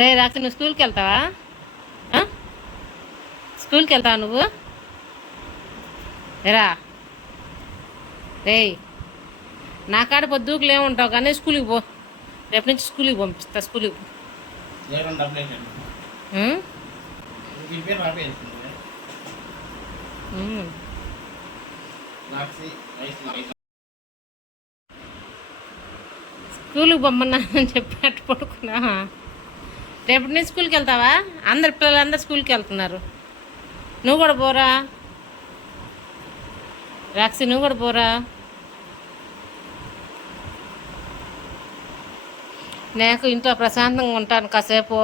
రే రాత్రి నువ్వు స్కూల్కి వెళ్తావా? స్కూల్కి వెళ్తావా నువ్వు? రా రే, నా కాడ పొద్దుకులు ఏముంటావు కానీ స్కూల్కి పో. రేపు నుంచి స్కూల్కి పంపిస్తా. స్కూల్కి పో. స్కూల్కి పొమ్మన్నానని చెప్పి అట్టు పడుకున్నా. రేపటి నుంచి స్కూల్కి వెళ్తావా? అందరు పిల్లలందరూ స్కూల్కి వెళ్తున్నారు. నువ్వు కూడా పోరా రాక్సి, నువ్వు కూడా పోరా. నాకు ఇంట్లో ప్రశాంతంగా ఉంటాను కాసేపు.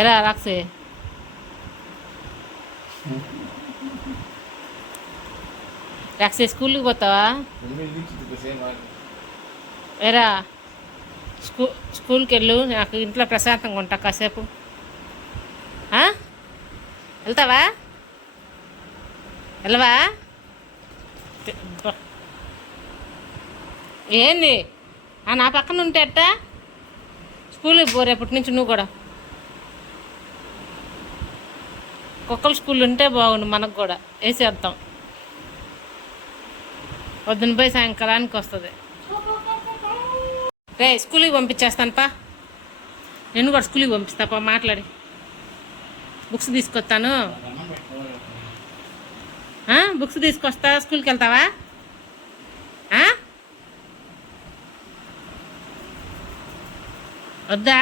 ఎరా రాక్సి, రాక్సి స్కూల్కి పోతావా? ఎరా స్కూల్కి వెళ్ళు, నాకు ఇంట్లో ప్రశాంతంగా ఉంటా కాసేపు. వెళ్తావా? వెళ్ళవా? ఏంది నా పక్కన ఉంటే అట్టా? స్కూల్కి పో రేపటి నుంచి నువ్వు కూడా. కుక్కల స్కూల్ ఉంటే బాగుండు మనకు కూడా, వేసేద్దాం. పొద్దున పోయి సాయంకాలానికి వస్తుంది. రే స్కూల్కి పంపించేస్తాను పా. నేను కూడా స్కూల్కి పంపిస్తా పా. మాట్లాడి బుక్స్ తీసుకొస్తాను. బుక్స్ తీసుకొస్తా. స్కూల్కి వెళ్తావా? వద్దా?